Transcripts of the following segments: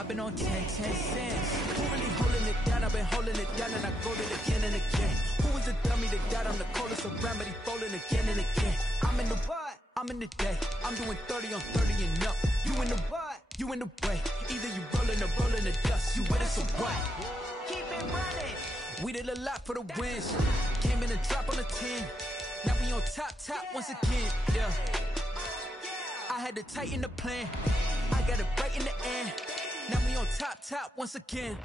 I've been on 10 cents. Who really holding it down? I've been holding it down and I go to it again and again. Who was the dummy that died? I'm the coldest around, but he folding again and again. I'm in the what? I'm in the day. I'm doing 30 on 30 and up. You in the what? You in the way. Either you rolling or rolling the dust. You with us or what? Keep it running. We did a lot for the wins. Came in and drop on the 10. Now we on top once again. Yeah. I had to tighten the plan. I got it right in the end. Now we on top once again.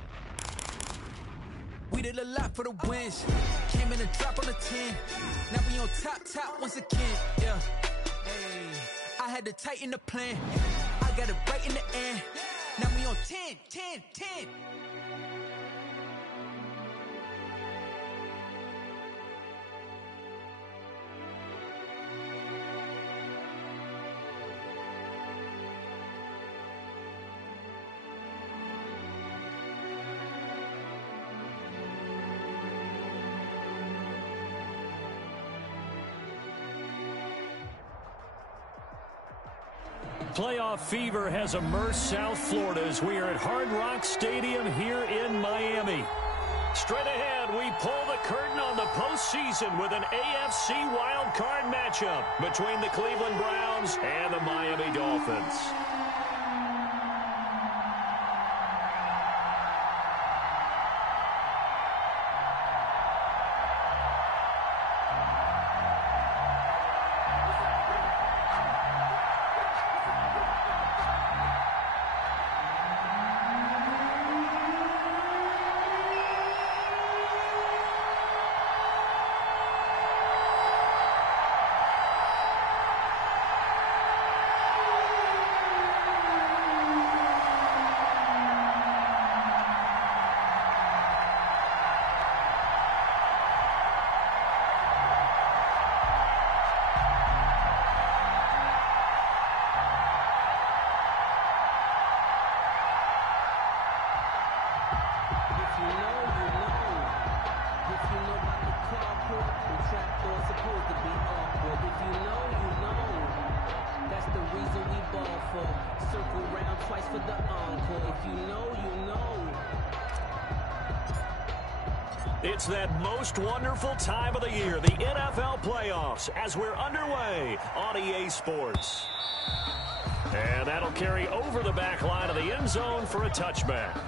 We did a lot for the wins. Came in and drop on the 10. Now we on top once again. Yeah. Hey. I had to tighten the plan. I got it right in the end. Now we on 10. Playoff fever has immersed South Florida as we are at Hard Rock Stadium here in Miami. Straight ahead, we pull the curtain on the postseason with an AFC wildcard matchup between the Cleveland Browns and the Miami Dolphins. It's that most wonderful time of the year, the NFL playoffs, as we're underway on EA Sports. And that'll carry over the back line of the end zone for a touchback.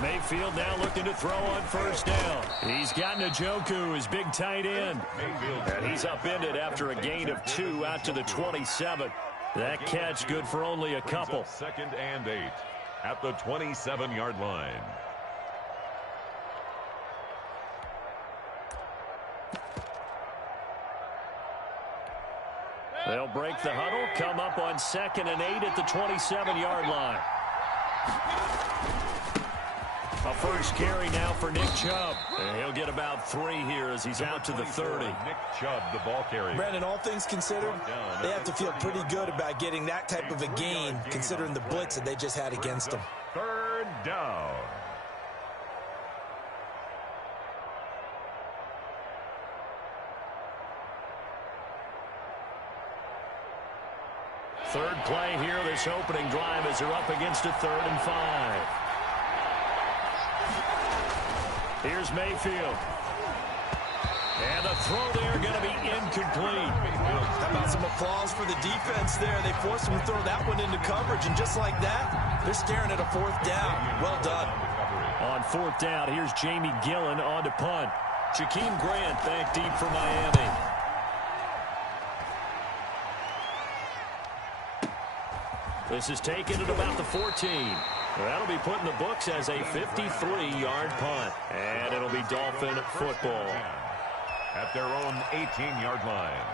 Mayfield now looking to throw on first down. He's got Njoku, his big tight end. And he's upended after a gain of 2 out to the 27. That catch good for only a couple. 2nd and 8 at the 27-yard line. They'll break the huddle, come up on 2nd and 8 at the 27-yard line. A first carry now for Nick Chubb. And he'll get about 3 here as he's out to the 30. Nick Chubb, the ball carrier. Brandon, all things considered, they have to feel pretty good about getting that type of a gain, considering the blitz that they just had against them. 3rd down. Third play here, this opening drive as they're up against a 3rd and 5. Here's Mayfield. And the throw there going to be incomplete. How about some applause for the defense there? They forced him to throw that one into coverage, and just like that, they're staring at a 4th down. Well done. On 4th down, here's Jamie Gillen on to punt. Jakeem Grant back deep for Miami. This is taken at about the 14. That'll be put in the books as a 53-yard punt. And it'll be Dolphin football. At their own 18-yard line.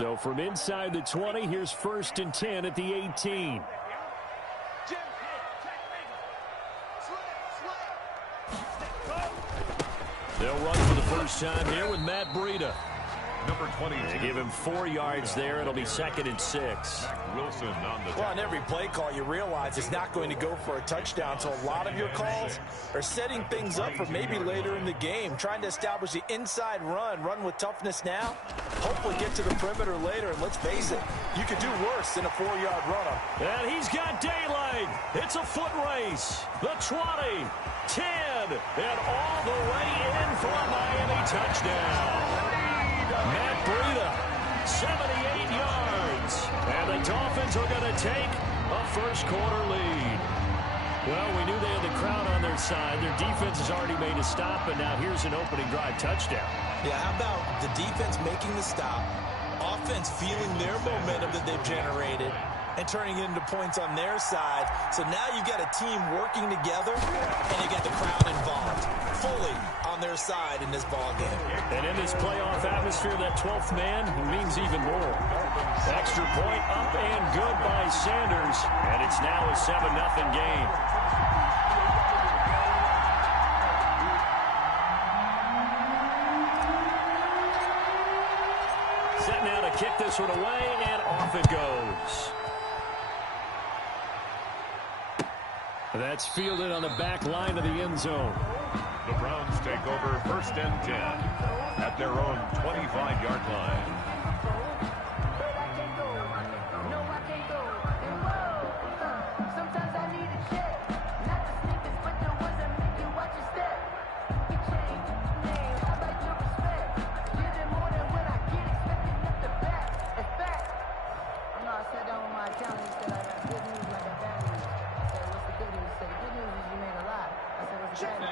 So from inside the 20, here's 1st and 10 at the 18. They'll run for the first time here with Matt Breida. Number 20. They give him 4 yards there. It'll be 2nd and 6. Wilson on the Well, on every play call, you realize it's not going to go for a touchdown. So a lot of your calls are setting things up for maybe later in the game, trying to establish the inside run with toughness now, hopefully get to the perimeter later. And let's face it, you could do worse than a 4-yard run. And he's got daylight. It's a foot race. The 20, 10, and all the way in for a Miami touchdown. Matt Breida, 78 yards. And the Dolphins are going to take a first-quarter lead. Well, we knew they had the crowd on their side. Their defense has already made a stop, and now here's an opening drive touchdown. Yeah, how about the defense making the stop, offense feeling their momentum that they've generated, and turning it into points on their side. So now you've got a team working together, and you got the crowd involved fully on their side in this ball game. And in this playoff atmosphere, that 12th man means even more. Extra point up and good by Sanders, and it's now a 7-0 game. Set now to kick this one away, and off it goes. That's fielded on the back line of the end zone. The Browns take over 1st and 10 at their own 25-yard line.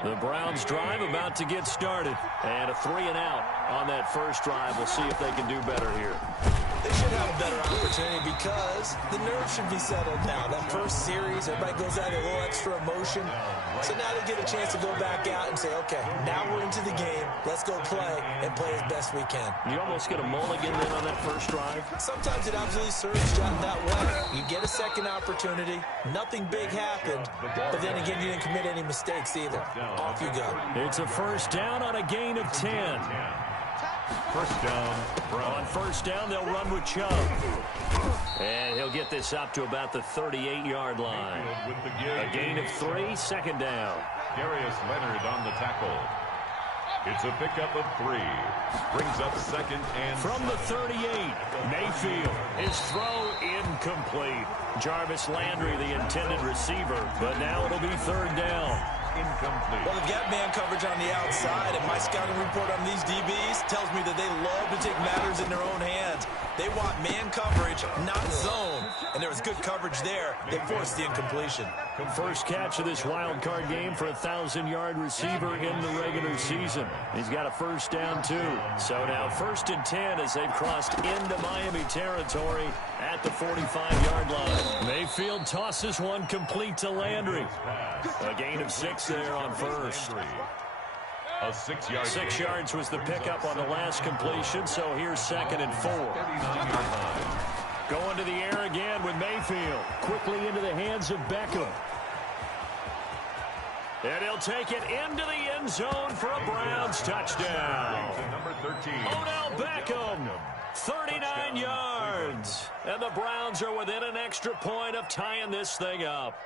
The Browns drive about to get started. And a 3-and-out on that first drive. We'll see if they can do better here. They should have a better opportunity because the nerves should be settled now. That first series, everybody goes out with a little extra emotion. So now they get a chance to go back out and say, okay, now we're into the game. Let's go play and play as best we can. You almost get a mulligan then on that first drive. Sometimes it absolutely serves you that way. You get a second opportunity. Nothing big happened. But then again, you didn't commit any mistakes either. Off you go. It's a first down on a gain of 10. First down. On first down, they'll run with Chubb. And he'll get this up to about the 38-yard line. A gain of 3, 2nd down. Darius Leonard on the tackle. It's a pickup of 3. Brings up 2nd and from the 38. Mayfield. His throw incomplete. Jarvis Landry, the intended receiver. But now it'll be 3rd down. Incomplete. Well, they've got man coverage on the outside, and my scouting report on these DBs tells me that they love to take matters in their own hands. They want man coverage, not zone. And there was good coverage there. They forced the incompletion. First catch of this wild card game for a 1,000-yard receiver in the regular season. He's got a first down, too. So now 1st and 10 as they've crossed into Miami territory at the 45-yard line. Mayfield tosses one complete to Landry. A gain of 6 there on first. A 6-yard 6 yards was the pickup on the last completion, so here's 2nd and 4. Going to the air again with Mayfield. Quickly into the hands of Beckham. And he'll take it into the end zone for a Browns touchdown. Number 13. Odell Beckham, 39 yards. And the Browns are within an extra point of tying this thing up.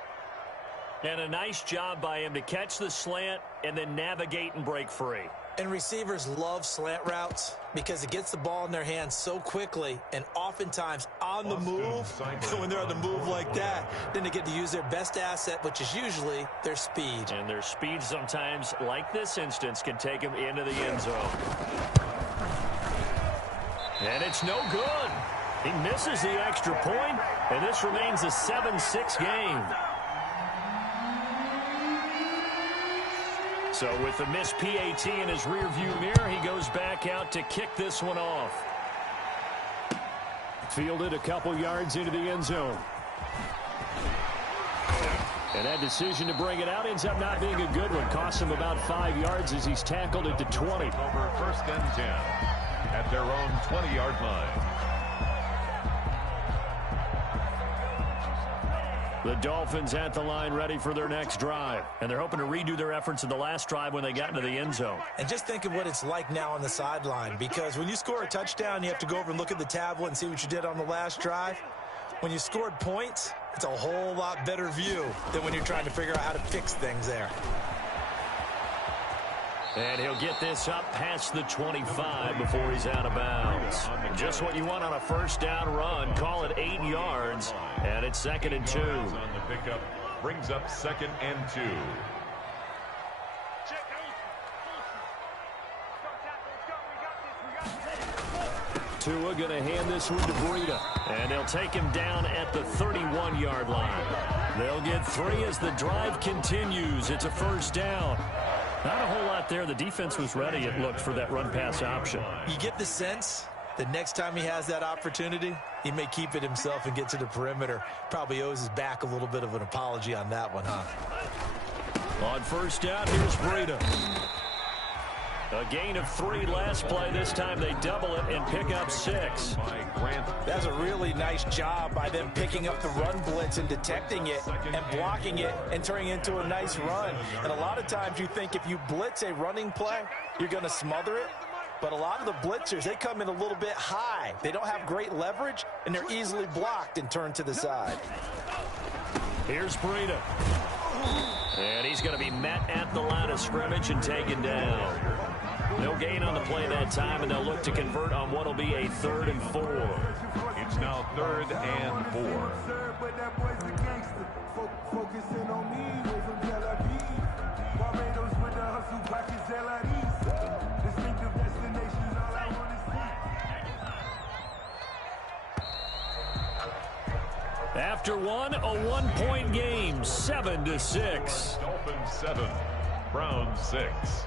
And a nice job by him to catch the slant and then navigate and break free. And receivers love slant routes because it gets the ball in their hands so quickly and oftentimes on the move. When they're on the move like that, then they get to use their best asset, which is usually their speed. And their speed sometimes, like this instance, can take them into the end zone. And it's no good. He misses the extra point, and this remains a 7-6 game. So with the missed PAT in his rearview mirror, he goes back out to kick this one off. Fielded a couple yards into the end zone. And that decision to bring it out ends up not being a good one. Costs him about 5 yards as he's tackled it to 20. Over 1st and 10 at their own 20-yard line. The Dolphins at the line ready for their next drive. And they're hoping to redo their efforts in the last drive when they got into the end zone. And just think of what it's like now on the sideline, because when you score a touchdown, you have to go over and look at the tablet and see what you did on the last drive. When you scored points, it's a whole lot better view than when you're trying to figure out how to fix things there. And he'll get this up past the 25 before he's out of bounds. Just what you want on a first down run. Call it 8 yards, and it's 2nd and 2. On the pickup, brings up 2nd and 2. Tua going to hand this one to Breida, and they'll take him down at the 31-yard line. They'll get 3 as the drive continues. It's a first down. Not a whole lot there. The defense was ready, it looked, for that run-pass option. You get the sense that next time he has that opportunity, he may keep it himself and get to the perimeter. Probably owes his back a little bit of an apology on that one, huh? On first down, here's Breida. A gain of 3 last play. This time they double it and pick up 6. That's a really nice job by them picking up the run blitz and detecting it and blocking it and turning it into a nice run. And a lot of times you think if you blitz a running play, you're going to smother it. But a lot of the blitzers, they come in a little bit high. They don't have great leverage, and they're easily blocked and turned to the side. Here's Breida. And he's going to be met at the line of scrimmage and taken down. No gain on the play that time, and they'll look to convert on what will be a 3rd and 4. It's now 3rd and 4. After one, a 1-point game, 7-6. Dolphins 7, Browns 6.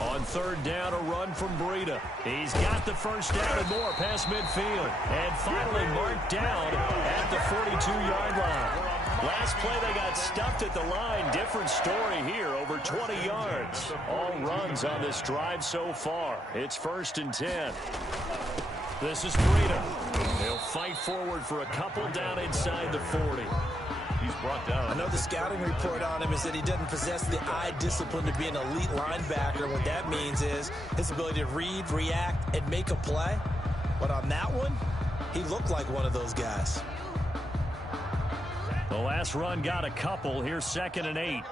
On 3rd down, a run from Breida. He's got the first down and more past midfield. And finally marked down at the 42-yard line. Last play, they got stuffed at the line. Different story here, over 20 yards. All runs on this drive so far. It's 1st and 10. This is Breida. He'll fight forward for a couple down inside the 40. He's brought down. I know the scouting report on him is that he doesn't possess the eye discipline to be an elite linebacker. What that means is his ability to read, react, and make a play. But on that one, he looked like one of those guys. The last run got a couple. Here's 2nd and 8.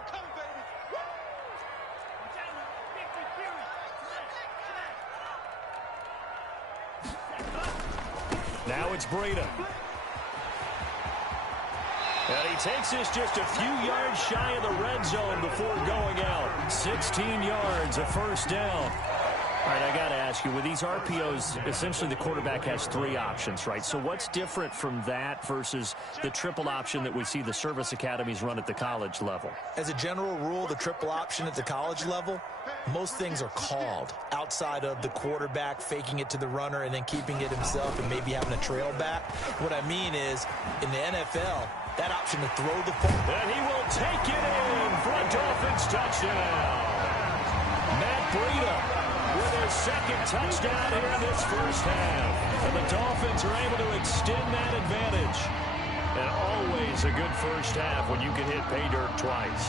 Now it's Breida. And he takes this just a few yards shy of the red zone before going out. 16 yards, a first down. All right, I got to ask you, with these RPOs, essentially the quarterback has 3 options, right? So what's different from that versus the triple option that we see the service academies run at the college level? As a general rule, the triple option at the college level, most things are called outside of the quarterback faking it to the runner and then keeping it himself and maybe having a trail back. What I mean is, in the NFL, that option to throw the football. And he will take it in for a Dolphins touchdown. Matt Breida with his 2nd touchdown here in this first half. And the Dolphins are able to extend that advantage. And always a good first half when you can hit pay dirt twice.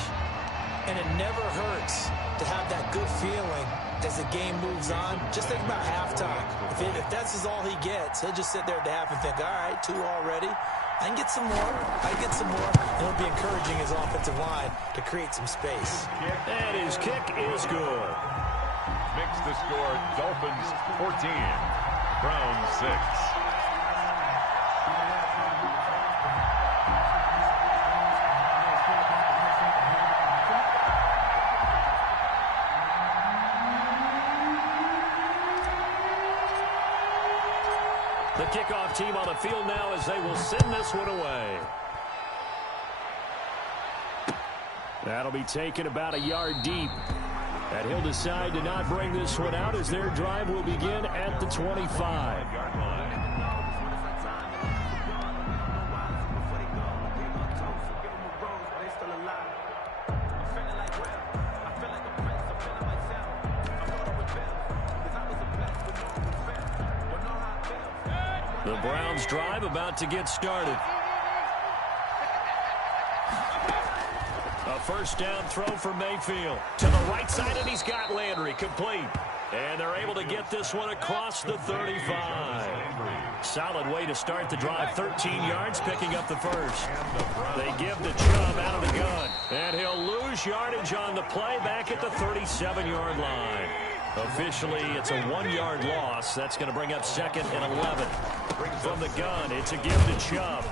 And it never hurts to have that good feeling as the game moves on. Just think about halftime. If that's all he gets, he'll just sit there at the half and think, all right, 2 already. I can get some more. I can get some more. And it'll be encouraging his offensive line to create some space. And his kick is good. Makes the score Dolphins 14, Browns 6. The kickoff team on the field now as they will send this one away. That'll be taken about a yard deep. And he'll decide to not bring this one out as their drive will begin at the 25-yard line. The Browns' drive about to get started. A first down throw for Mayfield. To the right side, and he's got Landry complete. And they're able to get this one across the 35. Solid way to start the drive. 13 yards, picking up the first. They give to Chubb out of the gun. And he'll lose yardage on the play back at the 37-yard line. Officially, it's a 1-yard loss. That's going to bring up 2nd and 11. From the gun, it's a give to Chubb.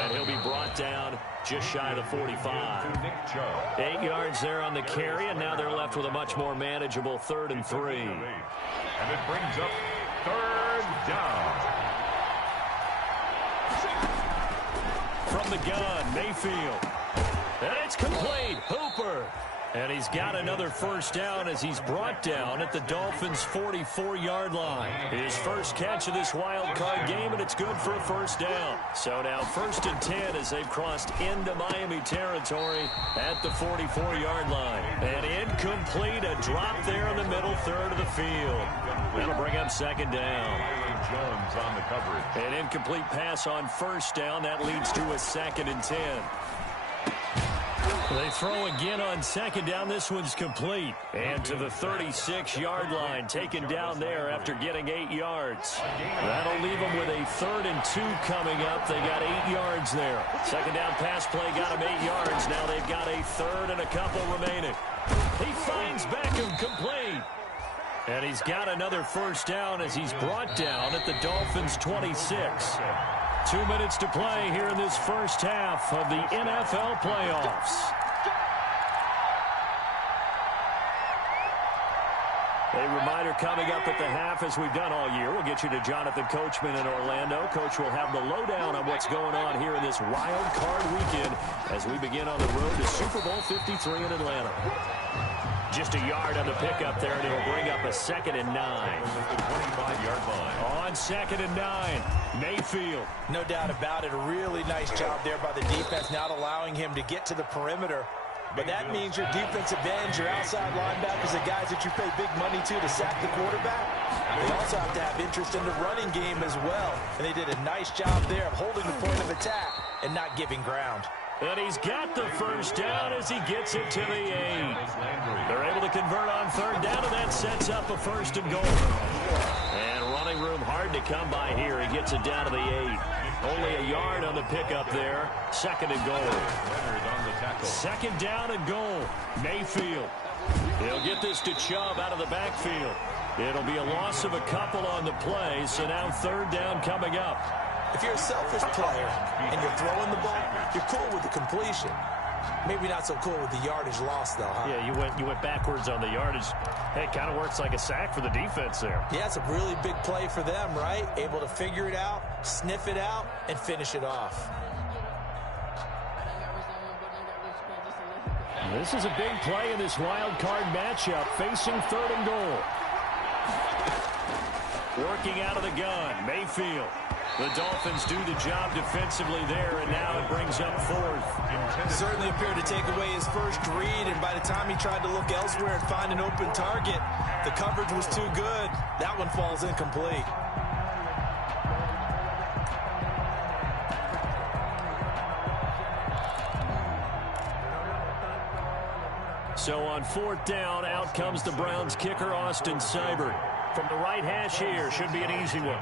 And he'll be brought down just shy of the 45. 8 yards there on the carry, and now they're left with a much more manageable 3rd and 3. And it brings up 3rd down. From the gun, Mayfield. And it's complete. Hooper. And he's got another first down as he's brought down at the Dolphins' 44-yard line. His first catch of this wild card game, and it's good for a first down. So now 1st and 10 as they've crossed into Miami territory at the 44-yard line. And incomplete, a drop there in the middle third of the field. That'll bring up 2nd down. Jones on the coverage. An incomplete pass on first down. That leads to a 2nd and 10. They throw again on 2nd down. This one's complete. And to the 36-yard line, taken down there after getting 8 yards. That'll leave them with a 3rd and 2 coming up. They got 8 yards there. 2nd down pass play got them 8 yards. Now they've got a 3rd and a couple remaining. He finds Beckham complete. And he's got another first down as he's brought down at the Dolphins' 26. 2 minutes to play here in this first half of the NFL playoffs. A reminder coming up at the half, as we've done all year. We'll get you to Jonathan Coachman in Orlando. Coach will have the lowdown on what's going on here in this wild card weekend as we begin on the road to Super Bowl 53 in Atlanta. Just a yard on the pickup there, and it'll bring up a 2nd and 9. 25-yard line. On 2nd and 9, Mayfield. No doubt about it. A really nice job there by the defense, not allowing him to get to the perimeter. But that means your defensive ends, your outside linebackers, the guys that you pay big money to sack the quarterback, they also have to have interest in the running game as well. And they did a nice job there of holding the point of attack and not giving ground. And he's got the first down as he gets it to the 8. They're able to convert on 3rd down, and that sets up a 1st and goal. And running room hard to come by here. He gets it down to the 8. Only a yard on the pickup there. 2nd and goal. 2nd down and goal. Mayfield. He'll get this to Chubb out of the backfield. It'll be a loss of a couple on the play, so now 3rd down coming up. If you're a selfish player and you're throwing the ball, you're cool with the completion. Maybe not so cool with the yardage loss, though, huh? Yeah, you went backwards on the yardage. Hey, it kind of works like a sack for the defense there. Yeah, it's a really big play for them, right? Able to figure it out, sniff it out, and finish it off. This is a big play in this wild card matchup, facing 3rd and goal. Working out of the gun, Mayfield. The Dolphins do the job defensively there, and now it brings up 4th. Certainly appeared to take away his first read, and by the time he tried to look elsewhere and find an open target, the coverage was too good. That one falls incomplete. So on 4th down, out comes the Browns kicker, Austin Seibert. From the right hash here, should be an easy one.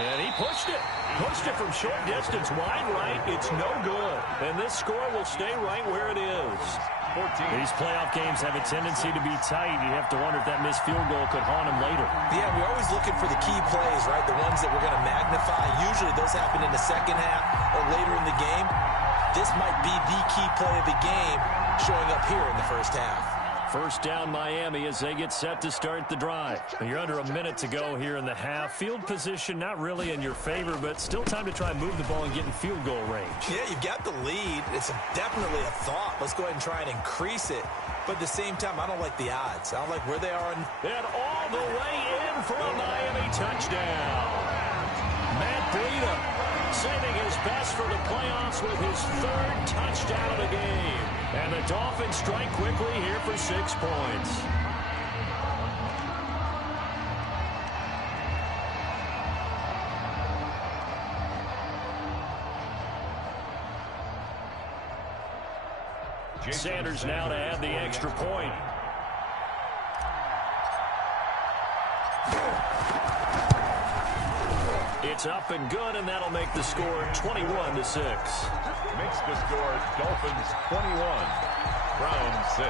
And he pushed it. Pushed it from short distance, wide right. It's no good. And this score will stay right where it is. 14. These playoff games have a tendency to be tight. You have to wonder if that missed field goal could haunt them later. Yeah, we're always looking for the key plays, right? The ones that we're going to magnify. Usually those happen in the second half or later in the game. This might be the key play of the game showing up here in the first half. First down Miami as they get set to start the drive. You're under a minute to go here in the half. Field position not really in your favor, but still time to try and move the ball and get in field goal range. Yeah, you've got the lead. It's definitely a thought. Let's go ahead and try and increase it. But at the same time, I don't like the odds. I don't like where they are. And all the way in for a Miami touchdown. Matt Breida saving his best for the playoffs with his third touchdown of the game. And the Dolphins strike quickly here for 6 points. Sanders now to add the extra point. It's up and good, and that'll make the score 21-6. Makes the score Dolphins 21, Browns 6.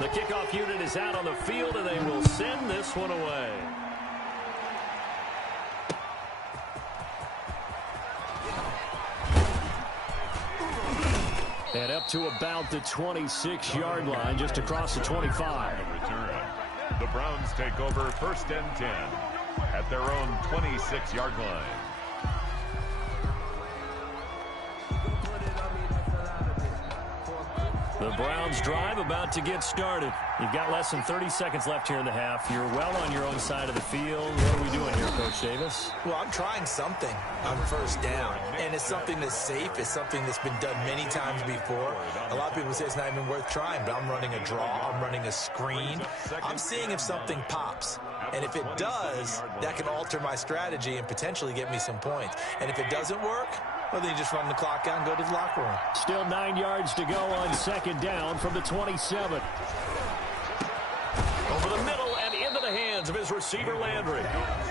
The kickoff unit is out on the field, and they will send this one away. And up to about the 26-yard line, just across the 25. Return. The Browns take over 1st and 10 at their own 26-yard line. The Browns drive about to get started. You've got less than 30 seconds left here in the half. You're well on your own side of the field. What are we doing here, Coach Davis? Well, I'm trying something on first down, and it's something that's safe. It's something that's been done many times before. A lot of people say it's not even worth trying, but I'm running a draw. I'm running a screen. I'm seeing if something pops. And if it does, that can alter my strategy and potentially get me some points. And if it doesn't work, well, then you just run the clock out and go to the locker room. Still 9 yards to go on second down from the 27. Over the middle and into the hands of his receiver, Landry.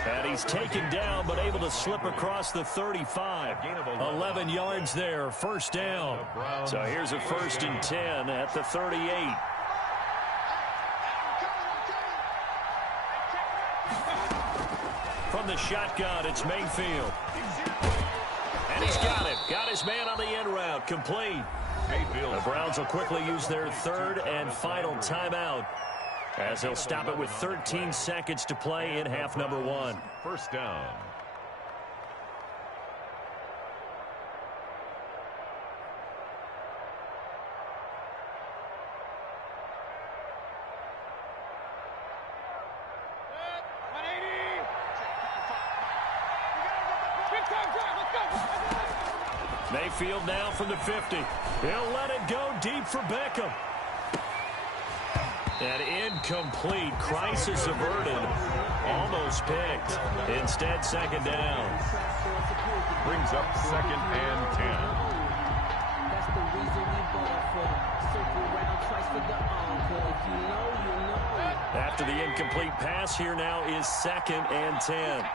And he's taken down, but able to slip across the 35. 11 yards there, first down. So here's a 1st and 10 at the 38. From the shotgun, it's Mayfield. And he's got it. Got his man on the end route. Complete. The Browns will quickly use their 3rd and final timeout as they'll stop it with 13 seconds to play in half number 1. First down. Mayfield now from the 50. He'll let it go deep for Beckham. And incomplete. Crisis averted. Almost picked. Instead, second down. Brings up 2nd and 10. That's the reason we bought for. Circle round twice for the encore. If you know, you know. After the incomplete pass, here now is 2nd and 10.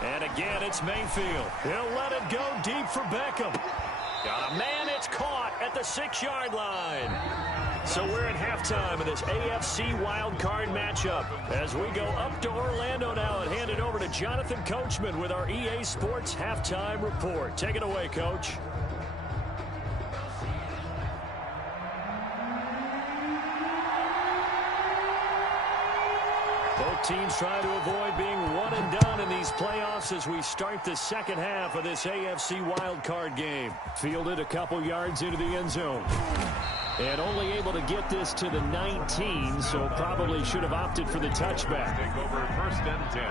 And again, it's Mayfield. He'll let it go deep for Beckham. Got a man, it's caught at the 6-yard line. So we're at halftime of this AFC wildcard matchup as we go up to Orlando now and hand it over to Jonathan Coachman with our EA Sports Halftime Report. Take it away, Coach. Both teams trying to avoid being one and done in these playoffs as we start the second half of this AFC wildcard game. Fielded a couple yards into the end zone. And only able to get this to the 19, so probably should have opted for the touchback. Take over 1st and 10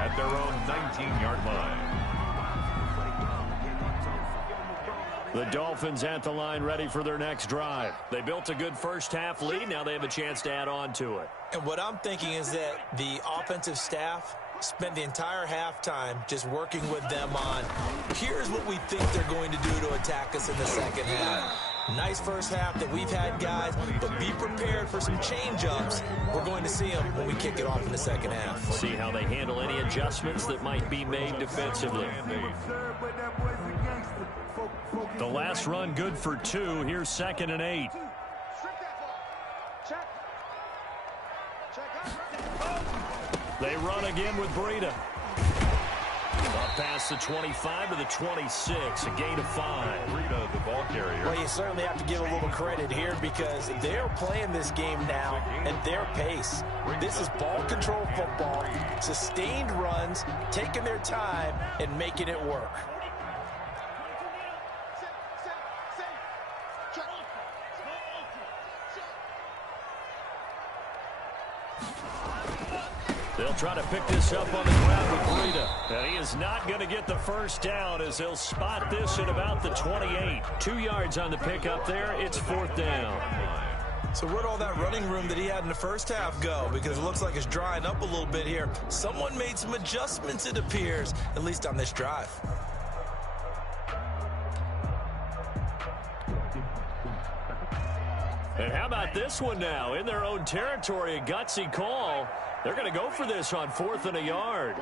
at their own 19-yard line. The Dolphins at the line ready for their next drive. They built a good first half lead. Now they have a chance to add on to it. And what I'm thinking is that the offensive staff spent the entire halftime just working with them on, here's what we think they're going to do to attack us in the second half. Nice first half that we've had, guys, but be prepared for some change-ups. We're going to see them when we kick it off in the second half. See how they handle any adjustments that might be made defensively. The last run good for 2. Here's 2nd and 8. They run again with Breida. Up past the 25 to the 26, a gain of 5. Breida, the ball carrier. Well, you certainly have to give a little credit here because they're playing this game now at their pace. This is ball control football, sustained runs, taking their time, and making it work. They'll try to pick this up on the ground with Breida. And he is not going to get the first down as they'll spot this at about the 28. 2 yards on the pickup there. It's 4th down. So where'd all that running room that he had in the first half go? Because it looks like it's drying up a little bit here. Someone made some adjustments, it appears, at least on this drive. And how about this one now? In their own territory, a gutsy call. They're going to go for this on 4th and a yard.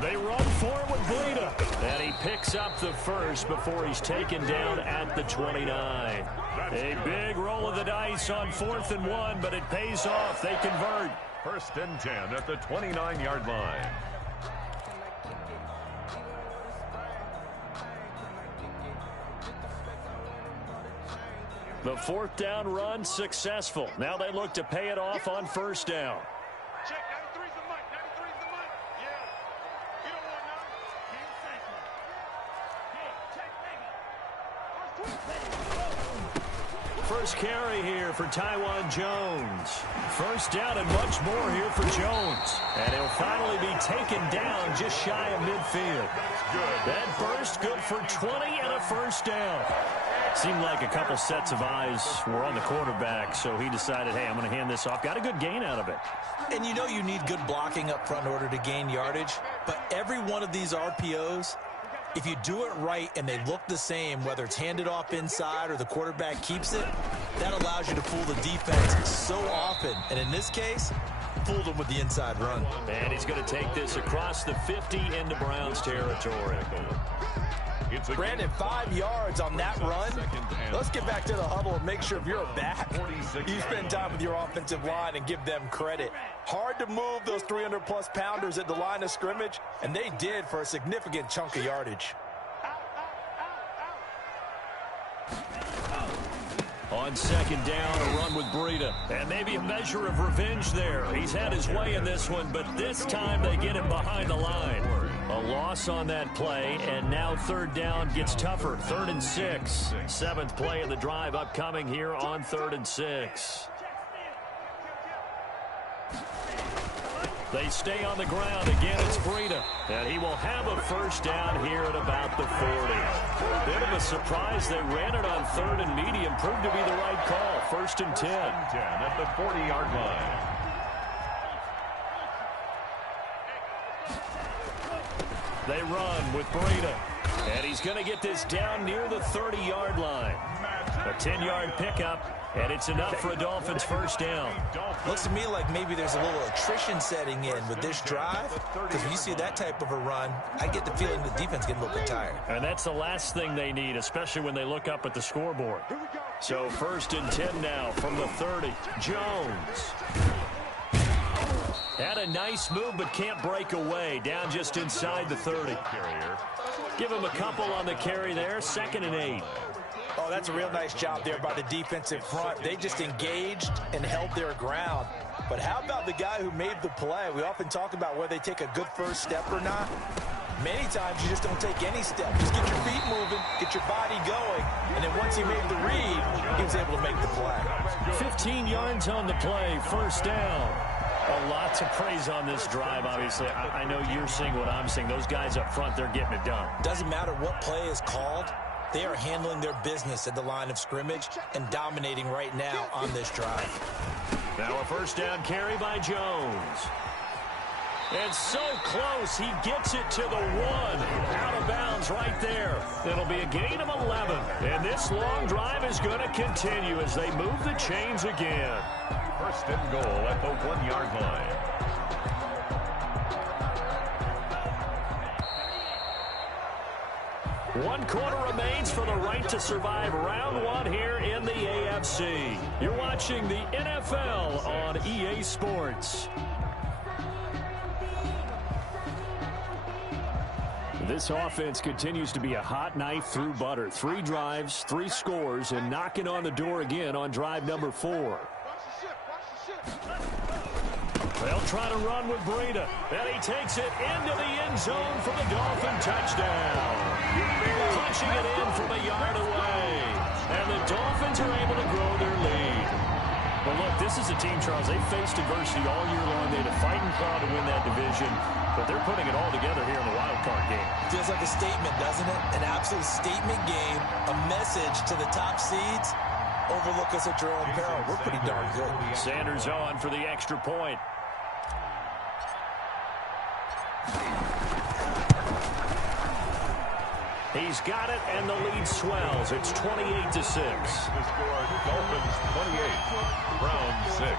They run for it with Breida. And he picks up the first before he's taken down at the 29. A big roll of the dice on 4th and 1, but it pays off. They convert. 1st and 10 at the 29-yard line. The 4th down run successful. Now they look to pay it off on 1st down. Check, 93's the mic. 93's the mic. Yeah. You don't want none. First carry here for Taiwan Jones. 1st down and much more here for Jones. And he'll finally be taken down just shy of midfield. That burst good for 20 and a 1st down. Seemed like a couple sets of eyes were on the quarterback, so he decided, hey, I'm going to hand this off. Got a good gain out of it. And you know you need good blocking up front in order to gain yardage, but every one of these RPOs, if you do it right and they look the same, whether it's handed off inside or the quarterback keeps it, that allows you to fool the defense so often. And in this case, fooled them with the inside run. And he's going to take this across the 50 into Browns territory. Brandon, 5 yards on that run. Let's get back to the huddle and make sure if you're a back, you spend time with your offensive line and give them credit. Hard to move those 300-plus pounders at the line of scrimmage, and they did for a significant chunk of yardage. On 2nd down, a run with Breida. And maybe a measure of revenge there. He's had his way in this one, but this time they get him behind the line. A loss on that play, and now 3rd down gets tougher. 3rd and 6. 7th play of the drive upcoming here on 3rd and 6. They stay on the ground. Again, it's Breida. And he will have a 1st down here at about the 40. Bit of a surprise. They ran it on 3rd and medium. Proved to be the right call. 1st and 10. 10 at the 40-yard line. They run with Breida. And he's going to get this down near the 30-yard line. A 10-yard pickup, and it's enough for a Dolphins 1st down. Looks to me like maybe there's a little attrition setting in with this drive, because when you see that type of a run, I get the feeling the defense getting a little bit tired. And that's the last thing they need, especially when they look up at the scoreboard. So 1st and 10 now from the 30. Jones. Had a nice move, but can't break away. Down just inside the 30. Give him a couple on the carry there. 2nd and 8. Oh, that's a real nice job there by the defensive front. They just engaged and held their ground. But how about the guy who made the play? We often talk about whether they take a good first step or not. Many times you just don't take any step. Just get your feet moving, get your body going, and then once he made the read, he was able to make the play. 15 yards on the play, 1st down. A lot to praise on this drive, obviously. I know you're seeing what I'm seeing. Those guys up front, they're getting it done. Doesn't matter what play is called. They are handling their business at the line of scrimmage and dominating right now on this drive. Now a 1st down carry by Jones. And so close, he gets it to the 1. Out of bounds right there. It'll be a gain of 11. And this long drive is going to continue as they move the chains again. First and goal at the 1-yard line. One quarter remains for the right to survive round 1 here in the AFC. You're watching the NFL on EA Sports. This offense continues to be a hot knife through butter. 3 drives, 3 scores, and knocking on the door again on drive number 4. They'll try to run with Breida, and he takes it into the end zone for the Dolphin touchdown. Punching it in from a yard away, and the Dolphins are able to grow their lead. Well, look, this is a team, Charles, they faced adversity all year long. They had to fight and claw to win that division, but they're putting it all together here in the wild card game. Feels like a statement, doesn't it? An absolute statement game, a message to the top seeds. Overlook us at your own peril. We're pretty darn good. Sanders on for the extra point. He's got it, and the lead swells. It's 28-6. The score, Dolphins 28, Browns 6.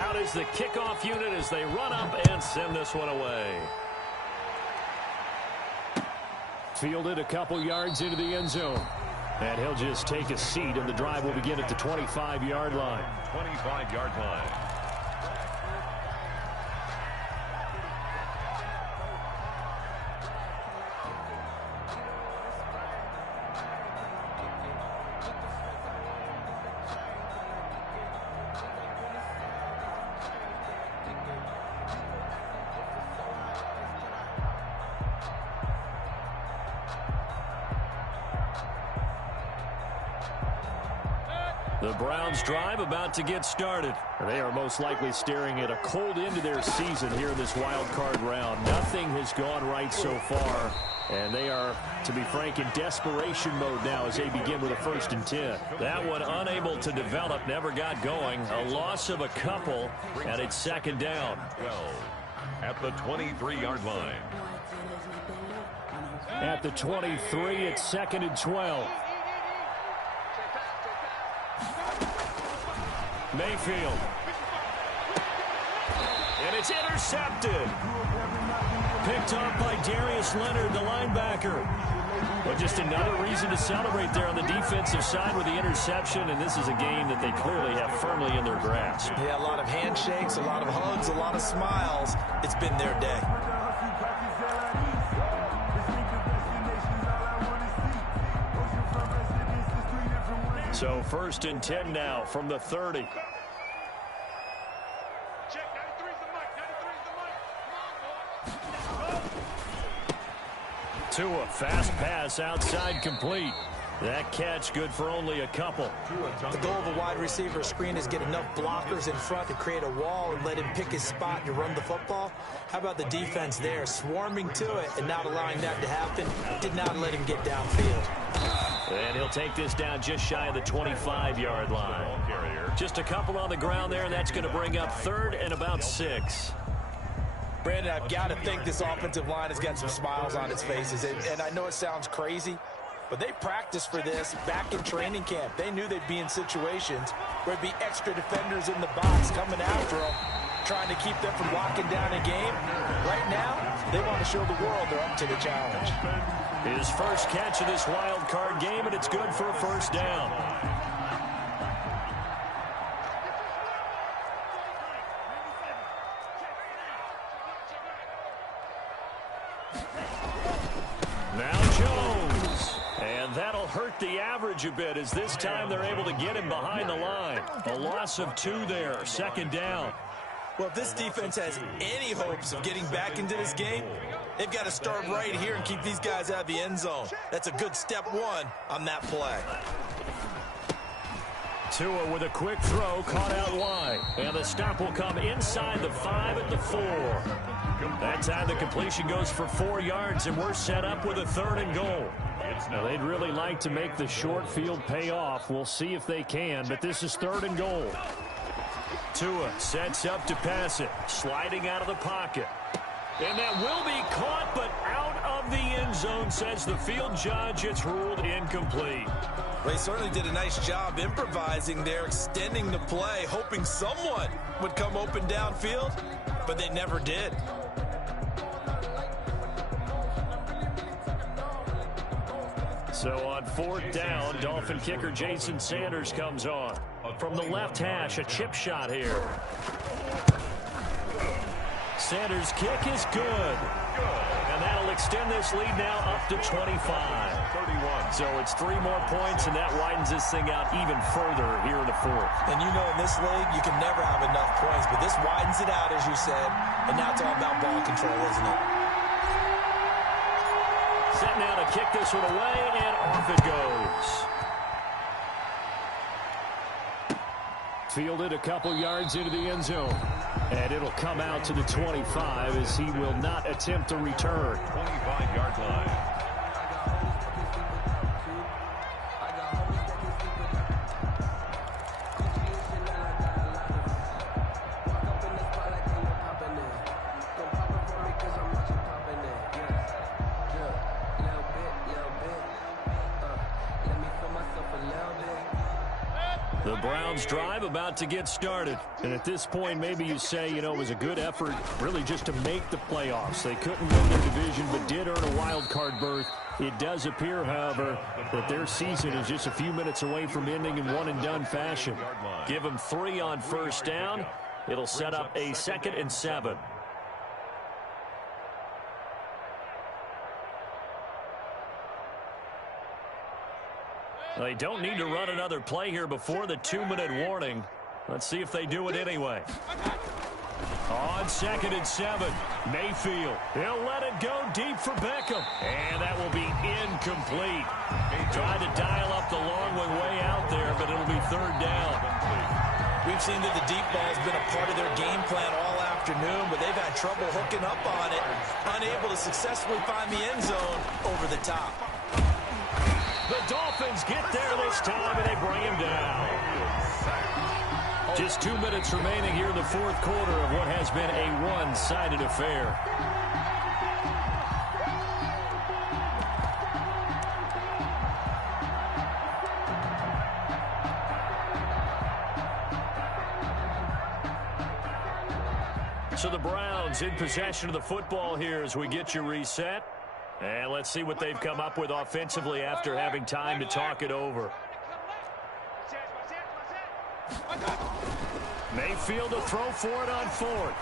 Out is the kickoff unit as they run up and send this one away. Fielded a couple yards into the end zone. And he'll just take a seat, and the drive will begin at the 25-yard line. 25-yard line. The Browns drive about to get started. They are most likely staring at a cold end to their season here in this wild card round. Nothing has gone right so far, and they are, to be frank, in desperation mode now as they begin with a 1st and 10. That one unable to develop, never got going. A loss of a couple, and it's 2nd down. 12 at the 23-yard line. At the 23, it's 2nd and 12. Mayfield. And it's intercepted. Picked up by Darius Leonard, the linebacker. But just another reason to celebrate there on the defensive side with the interception, and this is a game that they clearly have firmly in their grasp. Yeah, a lot of handshakes, a lot of hugs, a lot of smiles. It's been their day. So 1st and 10 now from the 30. Check, 93's the mic, 93's the mic. To a fast pass outside complete. That catch good for only a couple. The goal of a wide receiver screen is get enough blockers in front to create a wall and let him pick his spot to run the football. How about the defense there, swarming to it and not allowing that to happen? Did not let him get downfield. And he'll take this down just shy of the 25-yard line. Just a couple on the ground there, and that's going to bring up 3rd and about 6. Brandon, I've got to think this offensive line has got some smiles on its faces. And I know it sounds crazy, but they practiced for this back in training camp. They knew they'd be in situations where there'd be extra defenders in the box coming after them, trying to keep them from locking down a game. Right now, they want to show the world they're up to the challenge. His first catch of this wild card game, and it's good for a 1st down. Now Jones. And that'll hurt the average a bit as this time they're able to get him behind the line. A loss of 2 there, 2nd down. Well, if this defense has any hopes of getting back into this game, they've got to start right here and keep these guys out of the end zone. That's a good step 1 on that play. Tua with a quick throw, caught out wide. And the stop will come inside the 5 at the 4. That time the completion goes for 4 yards, and we're set up with a 3rd and goal. Now, they'd really like to make the short field pay off. We'll see if they can, but this is 3rd and goal. Tua sets up to pass it, sliding out of the pocket. And that will be caught, but out of the end zone, says the field judge. It's ruled incomplete. They certainly did a nice job improvising there, extending the play, hoping someone would come open downfield, but they never did. So on 4th down, Dolphin kicker Jason Sanders comes on. From the left hash, a chip shot here. Sanders' kick is good. And that'll extend this lead now up to 25. 31. So it's 3 more points, and that widens this thing out even further here in the 4th. And you know, in this league, you can never have enough points, but this widens it out, as you said, and now it's all about ball control, isn't it? Set now to kick this one away, and off it goes. Fielded a couple yards into the end zone. And it'll come out to the 25 as he will not attempt to return. 25-yard line. The Browns drive about to get started. And at this point, maybe you say, you know, it was a good effort really just to make the playoffs. They couldn't win their division but did earn a wild card berth. It does appear, however, that their season is just a few minutes away from ending in one-and-done fashion. Give them 3 on 1st down. It'll set up a 2nd and 7. They don't need to run another play here before the 2-minute warning. Let's see if they do it anyway. On 2nd and 7, Mayfield. He'll let it go deep for Beckham. And that will be incomplete. Tried to dial up the long one way out there, but it'll be 3rd down. We've seen that the deep ball has been a part of their game plan all afternoon, but they've had trouble hooking up on it, unable to successfully find the end zone over the top. The Dolphins get there this time, and they bring him down. Just 2 minutes remaining here in the 4th quarter of what has been a one-sided affair. So the Browns in possession of the football here as we get you reset. And let's see what they've come up with offensively after having time to talk it over. Mayfield to throw for it on 4th.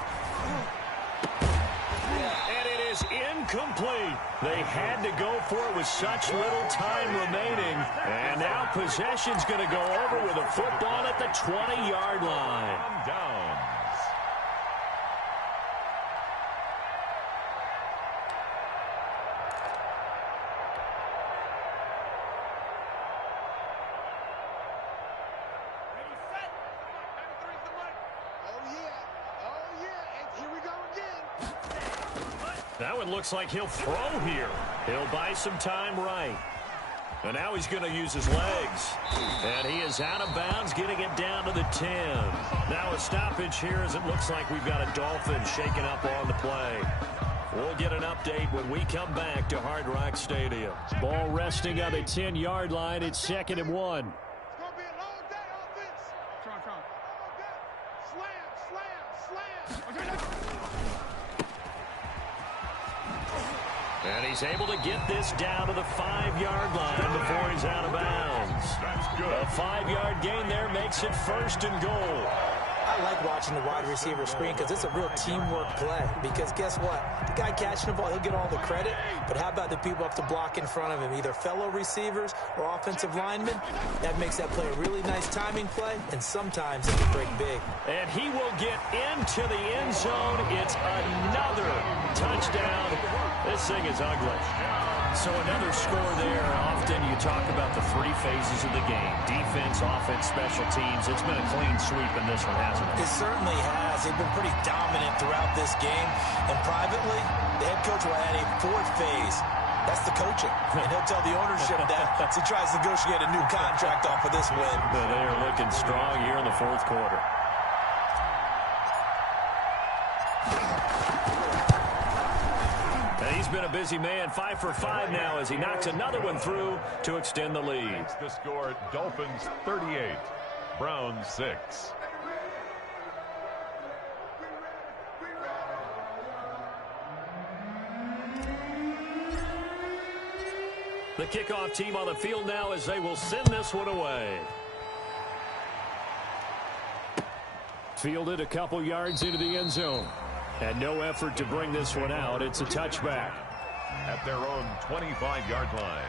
And it is incomplete. They had to go for it with such little time remaining. And now possession's going to go over with a football at the 20-yard line. Down. Now it looks like he'll throw here. He'll buy some time right. And now he's going to use his legs. And he is out of bounds, getting it down to the 10. Now a stoppage here as it looks like we've got a Dolphin shaking up on the play. We'll get an update when we come back to Hard Rock Stadium. Ball resting on the 10-yard line. It's 2nd and 1. And he's able to get this down to the 5-yard line before he's out of bounds. A 5-yard gain there makes it 1st and goal. I like watching the wide receiver screen because it's a real teamwork play. Because guess what? The guy catching the ball, he'll get all the credit. But how about the people up to block in front of him, either fellow receivers or offensive linemen? That makes that play a really nice timing play, and sometimes it can break big. And he will get into the end zone. It's another touchdown. This thing is ugly. So another score there. Often you talk about the three phases of the game. Defense, offense, special teams. It's been a clean sweep in this one, hasn't it? It certainly has. They've been pretty dominant throughout this game. And privately, the head coach will add a fourth phase. That's the coaching. And he'll tell the ownership that as he tries to negotiate a new contract off of this win. They are looking strong here in the fourth quarter. He's been a busy man, 5 for 5 now as he knocks another one through to extend the lead. It's the score, Dolphins 38, Browns 6. The kickoff team on the field now as they will send this one away. Fielded a couple yards into the end zone. And no effort to bring this one out. It's a touchback. At their own 25-yard line.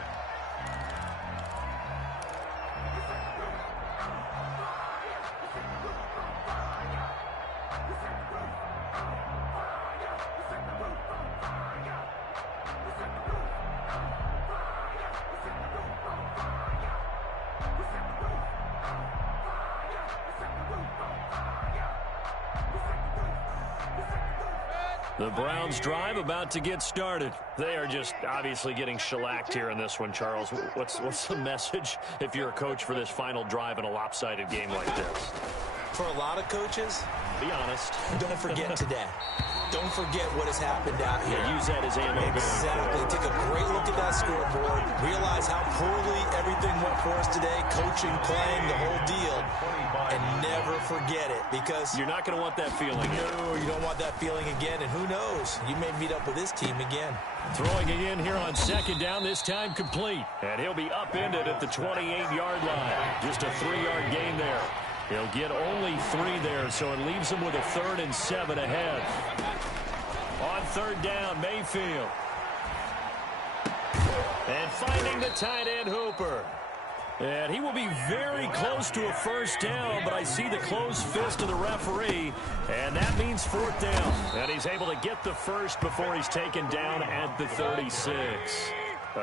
The Browns drive about to get started. They are just obviously getting shellacked here in this one, Charles. What's the message if you're a coach for this final drive in a lopsided game like this? For a lot of coaches, be honest. Don't forget today. Don't forget what has happened out here. Use that as ammo. Exactly. Take a great look at that scoreboard. Realize how poorly everything went for us today. Coaching, playing, the whole deal. And never forget it because you're not going to want that feeling. No, you don't want that feeling again. And who knows? You may meet up with this team again. Throwing it in here on second down, this time complete. And he'll be upended at the 28-yard line. Just a 3-yard gain there. He'll get only 3 there, so it leaves him with a 3rd and 7 ahead. On third down, Mayfield. And finding the tight end, Hooper. And he will be very close to a first down, but I see the closed fist of the referee, and that means 4th down. And he's able to get the first before he's taken down at the 36.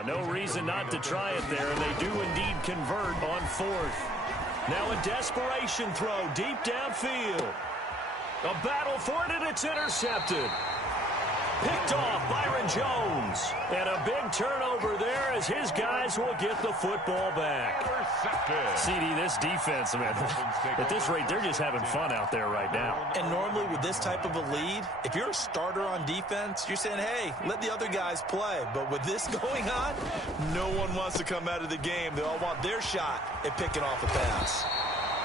No reason not to try it there, and they do indeed convert on 4th. Now a desperation throw deep downfield. A battle for it, and it's intercepted. Picked off Byron Jones. And a big turnover there as his guys will get the football back. CD, this defense, man, at this rate, they're just having fun out there right now. And normally with this type of a lead, if you're a starter on defense, you're saying, hey, let the other guys play. But with this going on, no one wants to come out of the game. They all want their shot at picking off a pass.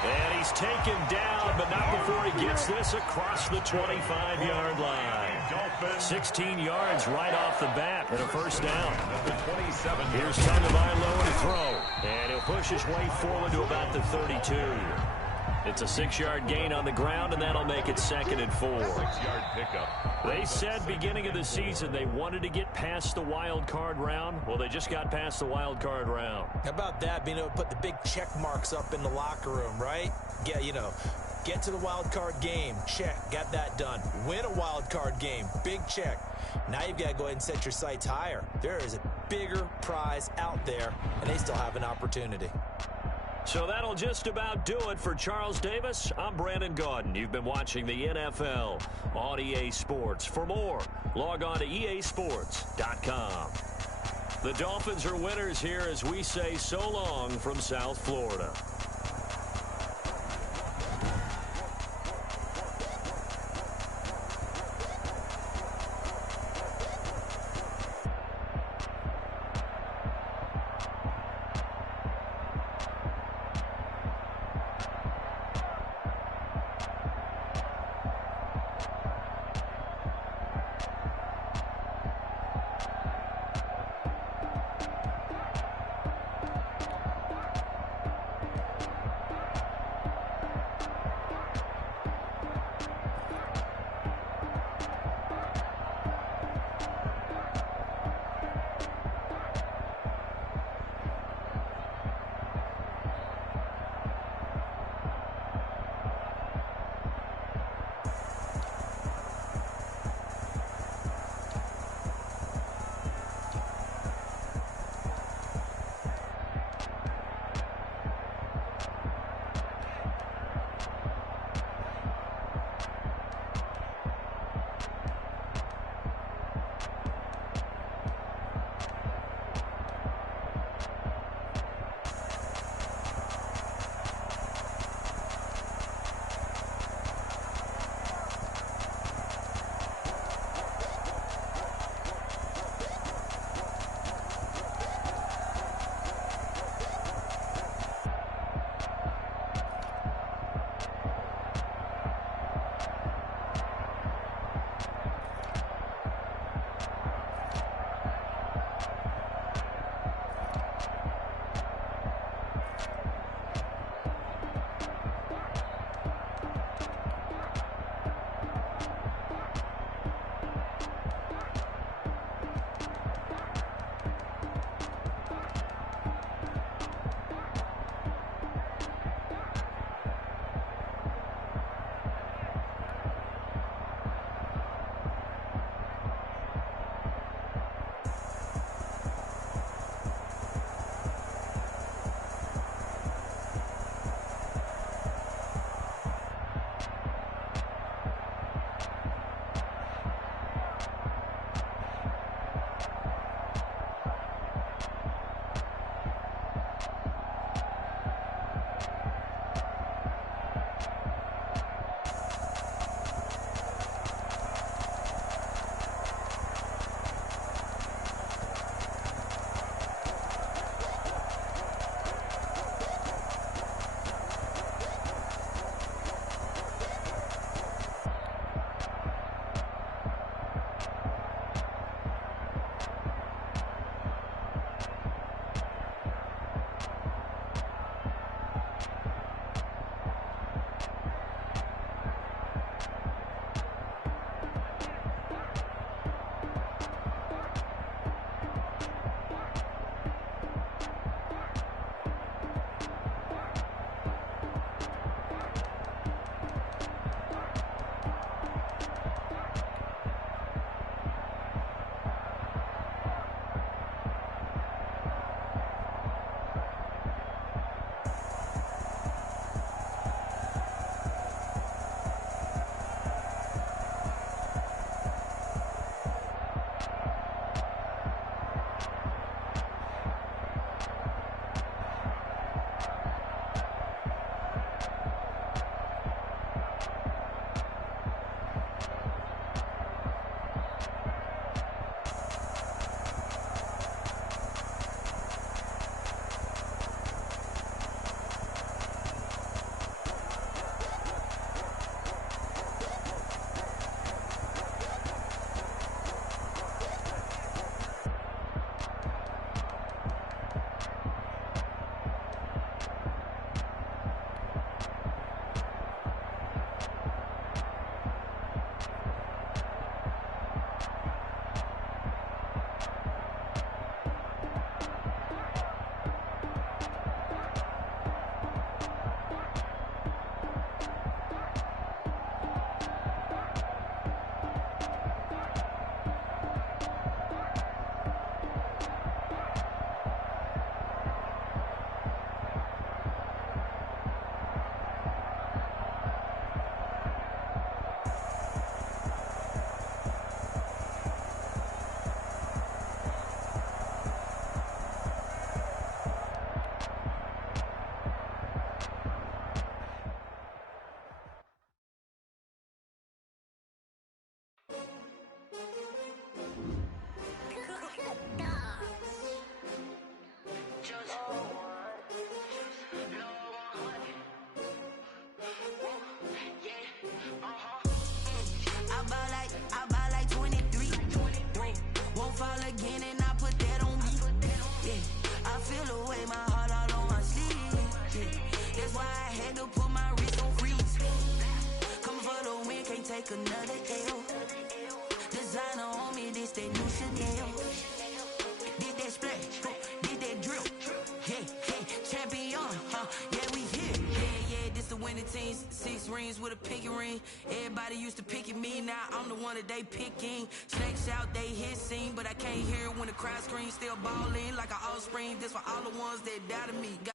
And he's taken down, but not before he gets this across the 25-yard line. 16 yards right off the bat and a first down. Here's Tagovailoa to throw. And he'll push his way forward to about the 32. It's a 6-yard gain on the ground, and that'll make it 2nd and 4. 6-yard pickup. They said beginning of the season they wanted to get past the wild card round. Well, they just got past the wild card round. How about that, being able to put the big check marks up in the locker room, right? Yeah, get to the wild card game. Check. Got that done. Win a wild card game. Big check. Now you've got to go ahead and set your sights higher. There is a bigger prize out there, and they still have an opportunity. So that'll just about do it for Charles Davis. I'm Brandon Gaudin. You've been watching the NFL on EA Sports. For more, log on to easports.com. The Dolphins are winners here as we say so long from South Florida. 6 rings with a pinky ring. Everybody used to pick at me, now I'm the one that they picking. Snakes out, they hissing, but I can't hear when the crowd screams. Still balling like an offspring. This for all the ones that doubted me.